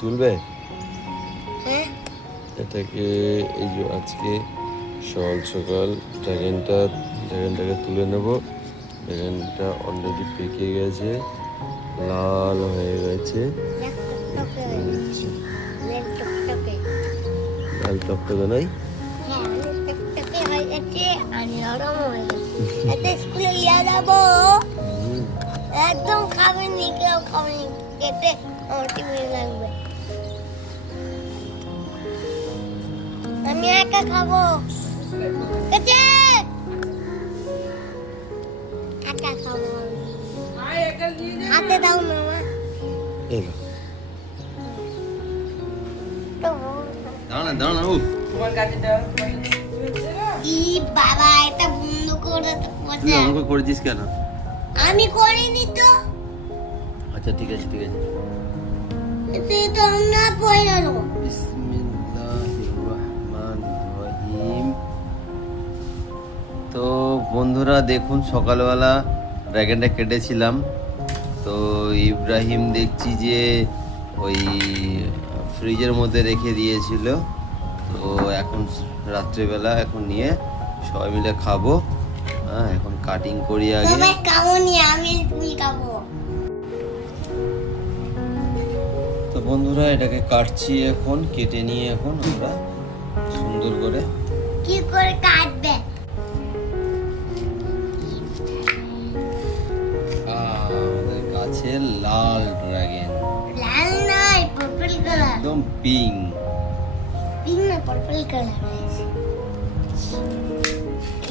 তুলবে হ্যাঁ এটাকে? এই যে আজকে সকাল সকাল ড্রাগনটাকে তুলে নেব। ড্রাগনটা অলরেডি পেকে গেছে, লাল হয়ে গেছে। দেখ টকটকে তুলে নিচ্ছি। দেখ টকটকে লাল টকটকে নয়, হ্যাঁ অনেক টকটকে হয়ে গেছে আর নরম হয়ে গেছে। এটা স্কুলে নিয়ে যাবো, একদম খাবেনি, কেউ খাবেনি, কেটে আমার টিফিনে লাগবে। আমি একা খাবো, কেটে একা খাবো আমি। হাতে দাও না মা। এলো তো দাঁড়া দাঁড়া ও ই বাবা, এটা বন্ধ করে তো তুই বসে। আমাকে করেছিস কেন? আমি করিনি তো, আচ্ছা ঠিক আছে ঠিক আছে। তুই তো না পড়লো। বিসমিল্লাহির রহমানির রহিম। তো বন্ধুরা দেখুন, সকালবেলা ড্রাগনটা কেটেছিলাম, তো ইব্রাহিম দেখছি যে ওই ফ্রিজের মধ্যে রেখে দিয়েছিল। তো এখন রাত্রেবেলা এখন নিয়ে সবাই মিলে খাবো। হ্যাঁ, এখন কাটিং করি আগে। সবাই খাবনি, আমি তুমি খাবো। তো বন্ধুরা এটাকে কাটছি, এখন কেটে নিয়ে এখন আমরা সুন্দর করে। কি করে কাটবে? আমাদের গাছের লাল ড্রাগন, লাল নয়, পার্পল কালার। একদম পিঙ্ক। পিঙ্ক না, পার্পল কালার আছে।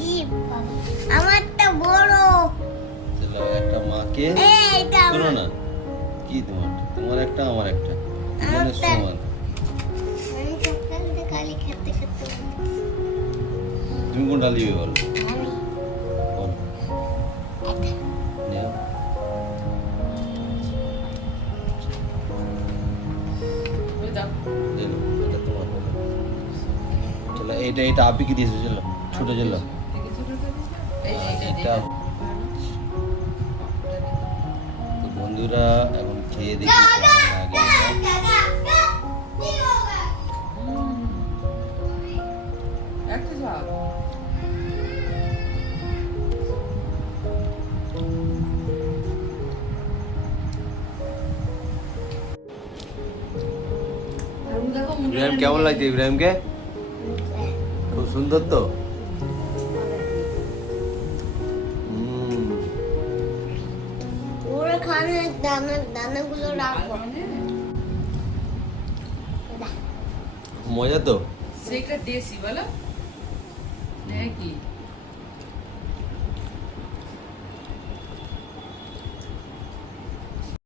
ই বাবা, আমারটা বড়। চলো একটা মাকে এইটা শোনো আমার। না, কি তোমার একটা আমার একটা আমার দুজনের সমান। আমি সকাল থেকে খালি খেতে খেতে তুমি কোনটা নিবে বলো? আমি বলো। নেও। চলো, এটা তোমার। চলো এটা আপনি কি দিয়েছো? চলো ছোট চলো এটা। তো বন্ধুরা এখন খেয়ে দেখি কেমন লাগে। ইব্রাহিম কেমন লাগছে? ইব্রাহিমকে খুব সুন্দর তো। ওরা খানে দানাগুলো রাখো। মজা তো। সেটা দেশি বলো।